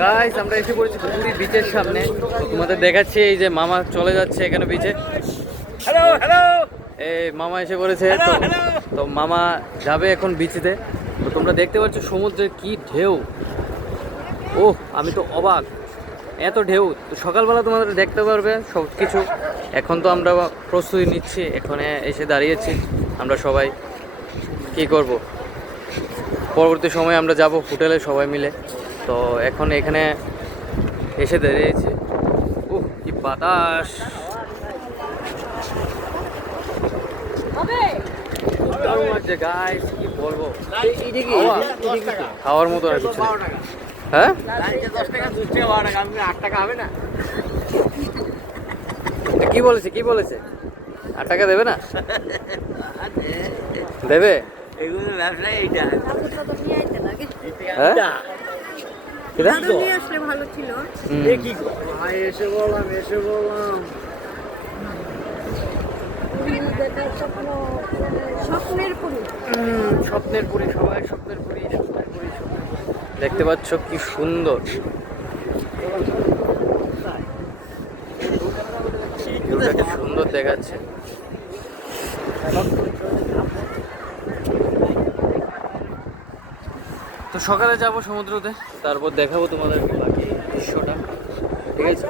Guys আমরা এসে পড়েছি পুরী বিচের সামনে। তোমাদের দেখাচ্ছি এই যে মামা চলে যাচ্ছে এখানে বিচে। হ্যালো হ্যালো, এই মামা এসে পড়েছে। তো মামা যাবে এখন বিচেতে। তো তোমরা দেখতে পাচ্ছ সমুদ্রের কি ঢেউ। ওহ, আমি তো অবাক, এত ঢেউ। তো সকালবেলা তোমাদের দেখতে পারবে সব কিছু। এখন তো আমরা প্রস্তুতি নিচ্ছি, এখানে এসে দাঁড়িয়েছি আমরা সবাই। কি করব, পরবর্তী সময়ে আমরা যাব হোটেলে সবাই মিলে। তো এখন এখানে এসে দাঁড়িয়েছি। উহ, কি বাতাস! দারুণ লাগছে গাইস, কি বলবো, খাওয়ার মতো আর কিছু নেই। হ্যাঁ, 8 টাকা হবে না? কি বলেছে, কি বলেছে? 8 টাকা দেবে না? দেবে? এগুলো ব্যবসা এইটা। হ্যাঁ, এটা নিয়ে আসলে ভালো ছিল। কি ভাই, এসে বললাম। স্বপ্নের পুরী। স্বপ্নের পুরী, সবাই স্বপ্নের পুরী। দেখতে পাচ্ছ কি সুন্দর ভিউটা, কি সুন্দর দেখাচ্ছে। তো সকালে যাব সমুদ্রতে, তারপর দেখাবো তোমাদের বাকি দৃশ্যটা। ঠিক আছে।